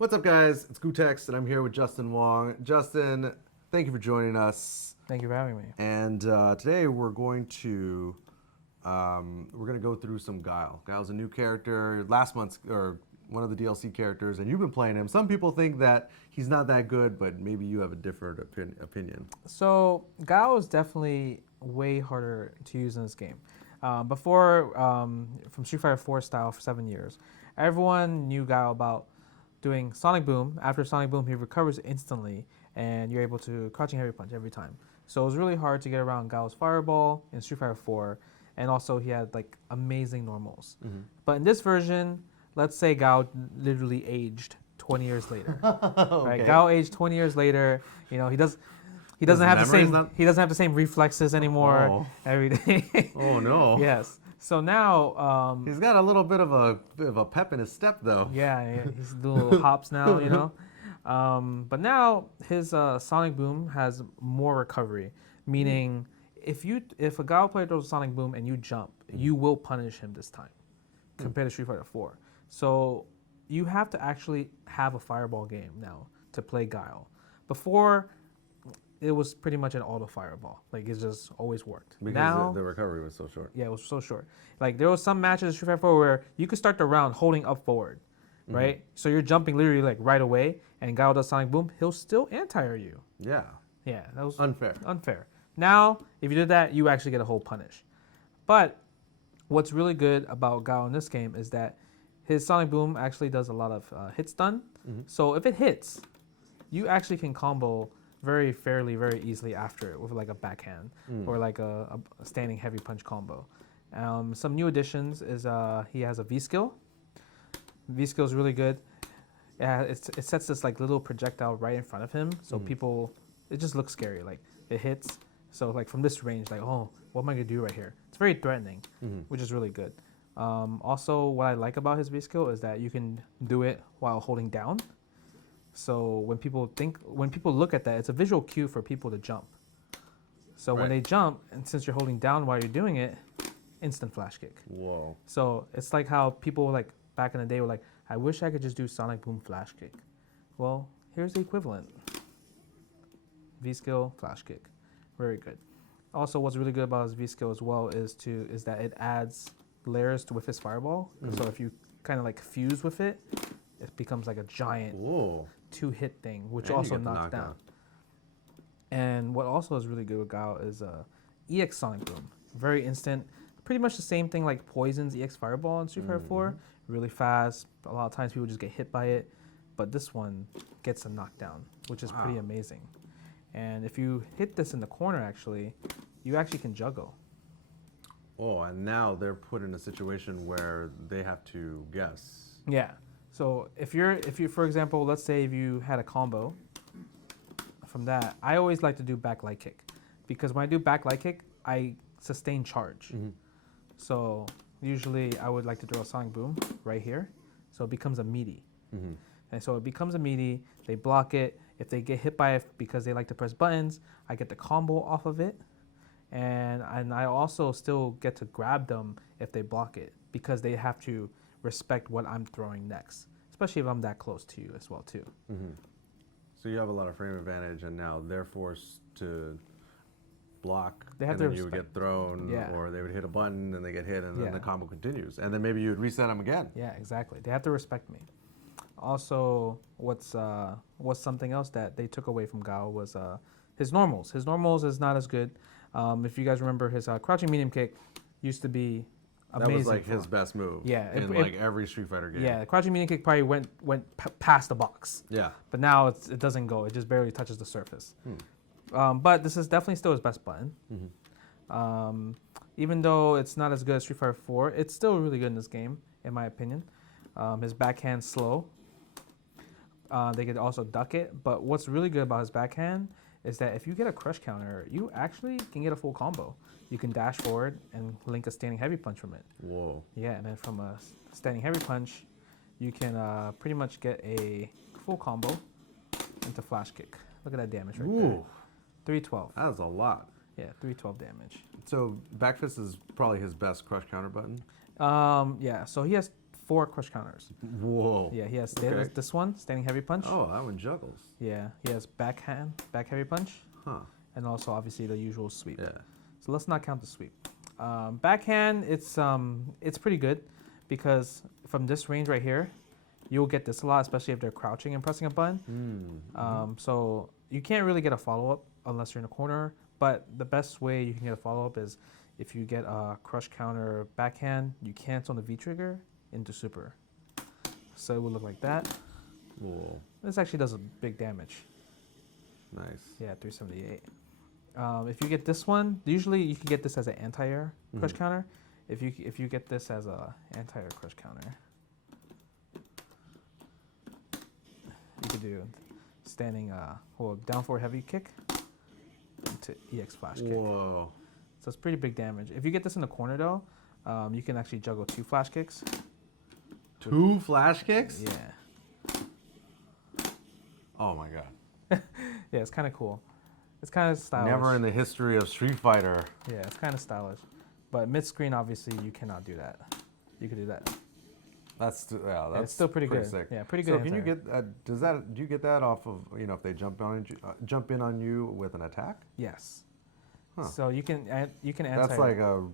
What's up, guys? It's Gootecks, and I'm here with Justin Wong. Justin, thank you for joining us. Thank you for having me. And today we're going to go through some Guile. Guile's a new character, last month's or one of the DLC characters, and you've been playing him. Some people think that he's not that good, but maybe you have a different opinion. So Guile is definitely way harder to use in this game. Before, from Street Fighter 4 style for 7 years, everyone knew Guile about doing Sonic Boom. After Sonic Boom, he recovers instantly, and you're able to crouching heavy punch every time. So it was really hard to get around Guile's Fireball in Street Fighter 4, and also he had like amazing normals. Mm-hmm. But in this version, let's say Guile literally aged 20 years later. Okay. Right? Guile aged 20 years later. You know, he doesn't have the same reflexes anymore. Oh. Every day. Oh no. Yes. So now he's got a little bit of a pep in his step, though. Yeah, he's doing little hops now, you know. But now his Sonic Boom has more recovery, meaning if a Guile player throws a Sonic Boom and you jump, you will punish him this time, compared to Street Fighter 4. So you have to actually have a Fireball game now to play Guile. Before, it was pretty much an auto Fireball. Like, it just always worked. Because now, the recovery was so short. Yeah, it was so short. Like, there was some matches in Street Fighter 4 where you could start the round holding up forward, right? So you're jumping literally like right away, and Guile does Sonic Boom, he'll still anti-air you. Yeah. Yeah, that was unfair. Now, if you did that, you actually get a whole punish. But what's really good about Guile in this game is that his Sonic Boom actually does a lot of hit stun. So if it hits, you actually can combo very fairly, very easily after it with like a backhand or like a standing heavy punch combo. Some new additions is he has a V skill. V skill is really good. It sets this like little projectile right in front of him, so people, it just looks scary. Like it hits, so like from this range, like, oh, what am I gonna do right here? It's very threatening, which is really good. Also, what I like about his V skill is that you can do it while holding down. So when people look at that, it's a visual cue for people to jump. So when they jump, and since you're holding down while you're doing it, instant flash kick. Whoa. So it's like how people like back in the day were like, I wish I could just do Sonic Boom flash kick. Well, here's the equivalent. V skill, flash kick. Very good. Also, what's really good about his V skill as well is that it adds layers with his fireball. So if you kind of like fuse with it, it becomes like a giant two-hit thing, which and also knocks down. And what also is really good with Guile is EX Sonic Boom. Very instant. Pretty much the same thing like Poison's EX Fireball in Street Fighter 4. Really fast. A lot of times people just get hit by it. But this one gets a knockdown, which is pretty amazing. And if you hit this in the corner, actually, you actually can juggle. Oh, and now they're put in a situation where they have to guess. Yeah. So if you, for example, let's say if you had a combo from that, I always like to do back light kick, because when I do back light kick, I sustain charge. So usually I would like to throw a Sonic Boom right here, so it becomes a meaty. And so it becomes a meaty. They block it. If they get hit by it because they like to press buttons, I get the combo off of it, and I also still get to grab them if they block it, because they have to respect what I'm throwing next, especially if I'm that close to you as well too. So you have a lot of frame advantage, and now they're forced to block, they have and then you would get thrown, or they would hit a button and they get hit, and then the combo continues, and then maybe you would reset them again. Yeah, exactly. They have to respect me. Also, what's something else that they took away from Guile was his normals. His normals is not as good. If you guys remember, his crouching medium kick used to be amazing. That was like his best move. Yeah, in like every Street Fighter game. Yeah, the crouching medium kick probably went past the box. Yeah. But now it doesn't go. It just barely touches the surface. But this is definitely still his best button. Even though it's not as good as Street Fighter 4, it's still really good in this game, in my opinion. His backhand's slow. They could also duck it. But what's really good about his backhand is that if you get a crush counter, you actually can get a full combo. You can dash forward and link a standing heavy punch from it. Whoa. Yeah, and then from a standing heavy punch, you can pretty much get a full combo into flash kick. Look at that damage right there. 312. That's a lot. Yeah, 312 damage. So back fist is probably his best crush counter button. Yeah, so he has 4 crush counters. Whoa. Yeah, he has Okay. this one, standing heavy punch. Oh, that one juggles. Yeah, he has back heavy punch, Huh. and also obviously the usual sweep. Yeah. So let's not count the sweep. Backhand, it's pretty good because from this range right here, you'll get this a lot, especially if they're crouching and pressing a button. So you can't really get a follow-up unless you're in a corner, but the best way you can get a follow-up is if you get a crush counter backhand, you cancel the V trigger into super. So it would look like that. Whoa. This actually does a big damage. Nice. Yeah, 378. If you get this one, usually you can get this as an anti-air crush counter. If you get this as a anti-air crush counter, you could do standing down forward heavy kick into EX flash kick. Whoa. So it's pretty big damage. If you get this in the corner though, you can actually juggle 2 flash kicks. 2 flash kicks? Yeah. Oh my god. Yeah, it's kind of cool. It's kind of stylish. Never in the history of Street Fighter. Yeah, it's kind of stylish. But mid-screen, obviously, you cannot do that. You could do that. That's It's still pretty good. sick. Yeah, pretty good. So can you anti-air. get do you get that off of if they jump in on you with an attack? Yes. Huh. So you can anti-air. That's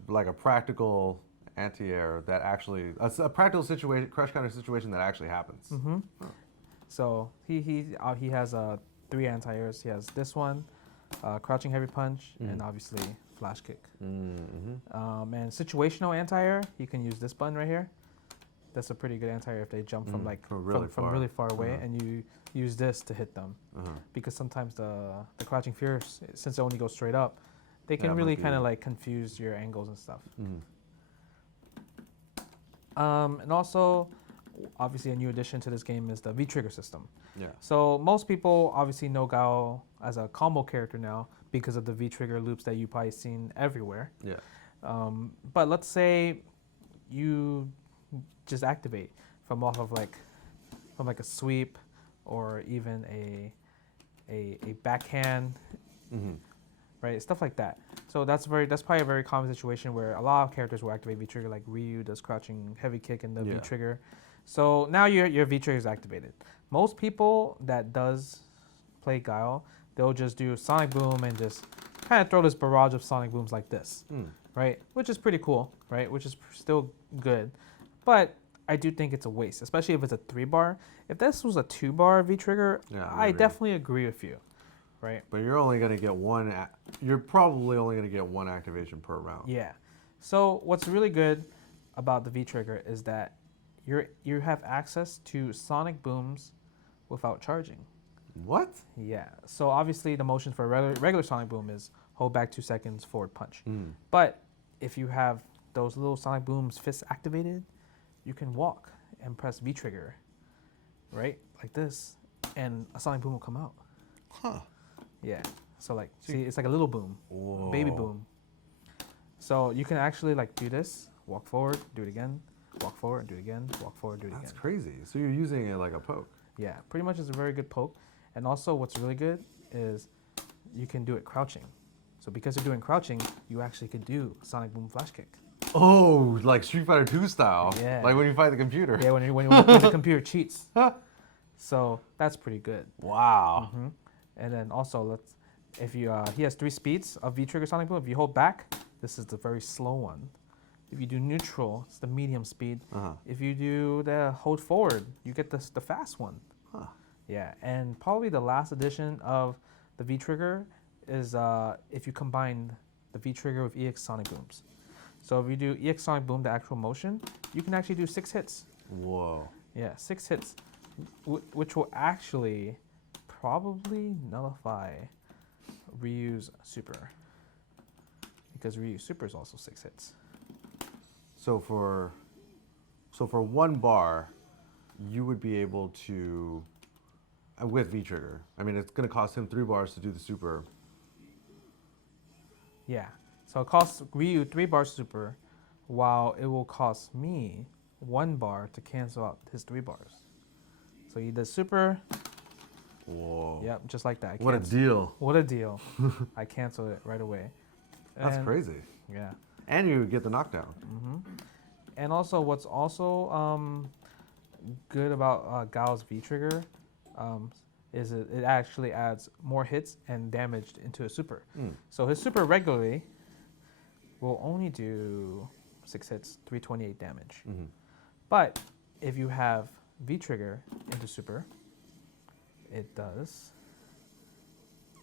like a practical anti-air that actually a practical situation crush counter situation that actually happens. Mm-hmm. So he has 3 anti-airs. He has this one, crouching heavy punch, and obviously flash kick. And situational anti-air, you can use this button right here. That's a pretty good anti-air if they jump from really far away, and you use this to hit them. Because sometimes the crouching fears, since it only goes straight up, they can really kind of like confuse your angles and stuff. And also, obviously, a new addition to this game is the V trigger system. Yeah. So most people obviously know Guile as a combo character now because of the V trigger loops that you've probably seen everywhere. Yeah. But let's say you just activate from a sweep or even a backhand, right? Stuff like that. So that's probably a very common situation where a lot of characters will activate V trigger, like Ryu does crouching heavy kick in the V trigger. So now your V trigger is activated. Most people that does play Guile, they'll just do Sonic Boom and just kind of throw this barrage of Sonic Booms like this, right? Which is pretty cool, right? Which is still good. But I do think it's a waste, especially if it's a 3-bar. If this was a 2-bar V trigger, I definitely agree with you, right? But you're only going to get one. You're probably only going to get one activation per round. Yeah. So what's really good about the V trigger is that you have access to Sonic Booms without charging. What? Yeah. So obviously the motion for a regular Sonic Boom is hold back 2 seconds, forward punch. But if you have those little Sonic Booms fists activated, you can walk and press V trigger, right? Like this, and a Sonic Boom will come out. Huh. Yeah. So like, see, it's like a little boom, Whoa. baby boom. So you can actually like do this, walk forward, do it again, walk forward, do it again, walk forward, do it That's again. crazy. So you're using it like a poke. Yeah, pretty much it's a very good poke. And also what's really good is you can do it crouching. So because you're doing crouching, you actually could do Sonic Boom flash kick. Oh, like Street Fighter 2 style. Yeah. Like when you fight the computer. Yeah, when the computer cheats. So that's pretty good. Wow. And then also he has 3 speeds of V trigger Sonic Boom. If you hold back, this is the very slow one. If you do neutral, it's the medium speed. If you do the hold forward, you get the fast one. Yeah, and probably the last addition of the V trigger is if you combine the V trigger with EX Sonic Booms. So if you do EX Sonic Boom, the actual motion, you can actually do 6 hits. Whoa. Yeah, 6 hits, which will actually probably nullify Ryu's super. Because Ryu's super is also 6 hits. So for 1 bar, you would be able to, with V trigger. I mean, it's going to cost him 3 bars to do the super. Yeah. So it costs Ryu 3 bars super, while it will cost me 1 bar to cancel out his 3 bars. So he does super. Whoa. Yep, just like that. What a deal. What a deal. I canceled it right away. That's crazy. Yeah. And you get the knockdown. And also, what's also good about Guile's V trigger is it actually adds more hits and damage into a super. So his super regularly will only do 6 hits, 328 damage. But if you have V trigger into super, it does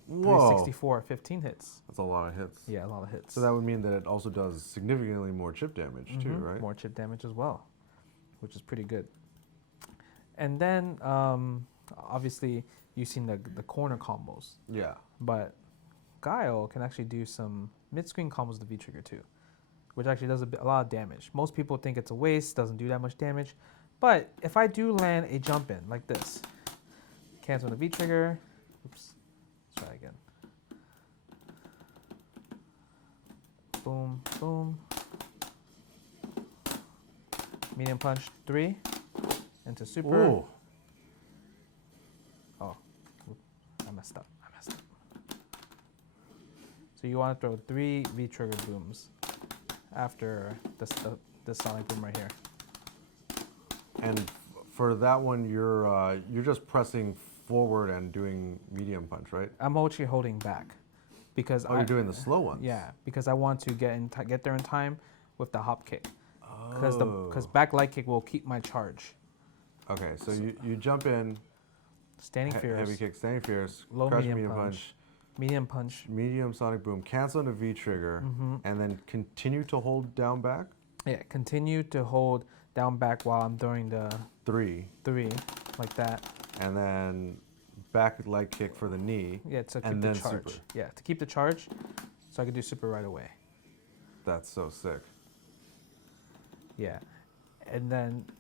364, 15 hits. That's a lot of hits. Yeah, a lot of hits. So that would mean that it also does significantly more chip damage too, right? More chip damage as well, which is pretty good. And then, obviously, you've seen the corner combos. Yeah. But Guile can actually do some mid-screen combos with the V-trigger too, which actually does a lot of damage. Most people think it's a waste, doesn't do that much damage. But if I do land a jump in like this, cancel the V-trigger. Oops. Let's try again. Boom, boom. Medium punch 3 into super. Ooh. Oh, I messed up. So you want to throw 3 V-trigger booms after this sonic boom right here. And for that one, you're just pressing forward and doing medium punch, right? I'm actually holding back because you're doing the slow ones. Yeah, because I want to get there in time with the hop kick. Oh. Because back light kick will keep my charge. Okay, so you jump in, Standing fierce, heavy kick, standing fierce, low crush medium punch, medium punch. medium sonic boom, cancel into V trigger, and then continue to hold down back. Yeah, continue to hold down back while I'm doing the 3, like that. and then back light kick for the knee. Yeah, to keep and the then charge. super. Yeah, to keep the charge, so I can do super right away. That's so sick. Yeah, and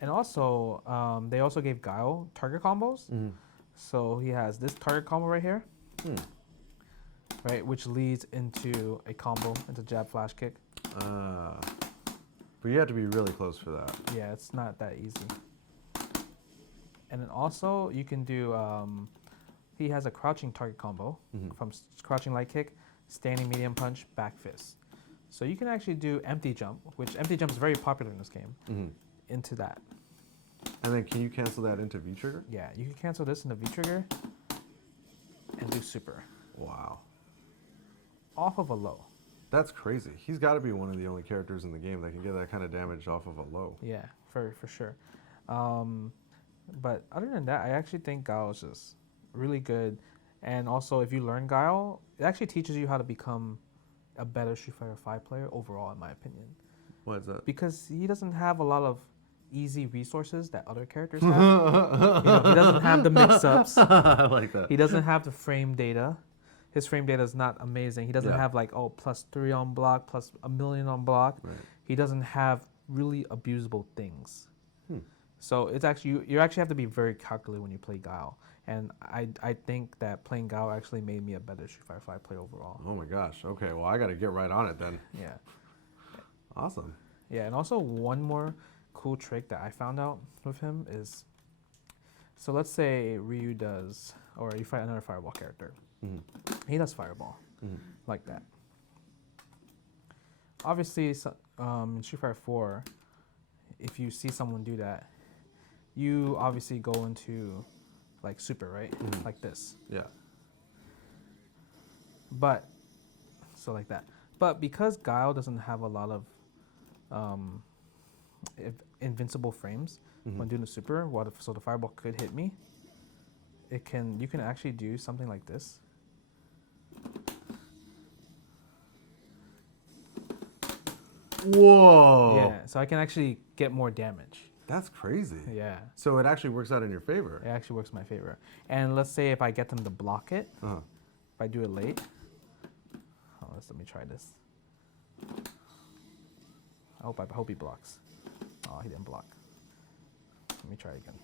also they also gave Guile target combos. So he has this target combo right here, right, which leads into a combo into jab flash kick. But you have to be really close for that. Yeah, it's not that easy. And then also you can do. He has a crouching target combo from crouching light kick, standing medium punch, back fist. So you can actually do empty jump, which empty jump is very popular in this game, into that. And then can you cancel that into V trigger? Yeah, you can cancel this into V trigger and do super Wow. off of a low. That's crazy. He's got to be one of the only characters in the game that can get that kind of damage off of a low. Yeah, for sure. But other than that, I actually think Guile is just really good. And also, if you learn Guile, it actually teaches you how to become a better Street Fighter 5 player overall, in my opinion. Why is that? Because he doesn't have a lot of easy resources that other characters have. He doesn't have the mix-ups. I like that. He doesn't have the frame data. His frame data is not amazing. He doesn't have like, +3 on block, plus 1,000,000 on block. Right. He doesn't have really abusable things. So it's actually, you actually have to be very calculated when you play Guile. And I think that playing Guile actually made me a better Street Fighter 5 player overall. Oh my gosh. Okay, well I got to get right on it then. Yeah. Awesome. Yeah, and also one more cool trick that I found out with him is, so let's say Ryu does, or you fight another Fireball character. He does Fireball, like that. Obviously, in Street Fighter 4, if you see someone do that, you obviously go into like super, right? Like this. Yeah. But, so like that. But because Guile doesn't have a lot of invincible frames when doing the super, so the Fireball could hit me, you can actually do something like this. Whoa. Yeah, so I can actually get more damage. That's crazy. Yeah. So it actually works out in your favor. It actually works in my favor. And let's say if I get them to block it, if I do it late. Let me try this. I hope he blocks. Oh, he didn't block. Let me try again.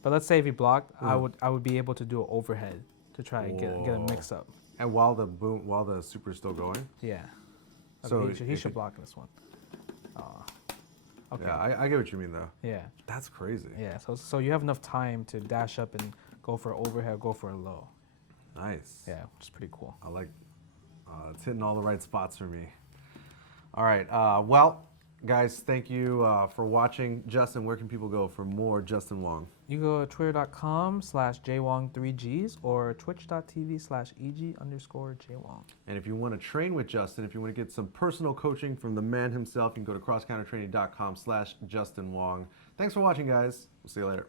But let's say if he blocked, I would be able to do an overhead to try and get a mix up. And while the super's still going? Yeah. So he should block this one. Okay. Yeah, I get what you mean though. Yeah. That's crazy. Yeah. So you have enough time to dash up and go for overhead, go for a low. Nice. Yeah, which is pretty cool. I like it's hitting all the right spots for me. All right. Well, guys, thank you for watching. Justin, where can people go for more Justin Wong? You go to twitter.com/jwong3gs or twitch.tv/eg_jwong. And if you want to train with Justin, if you want to get some personal coaching from the man himself, you can go to crosscountertraining.com/Justin Wong. Thanks for watching, guys. We'll see you later.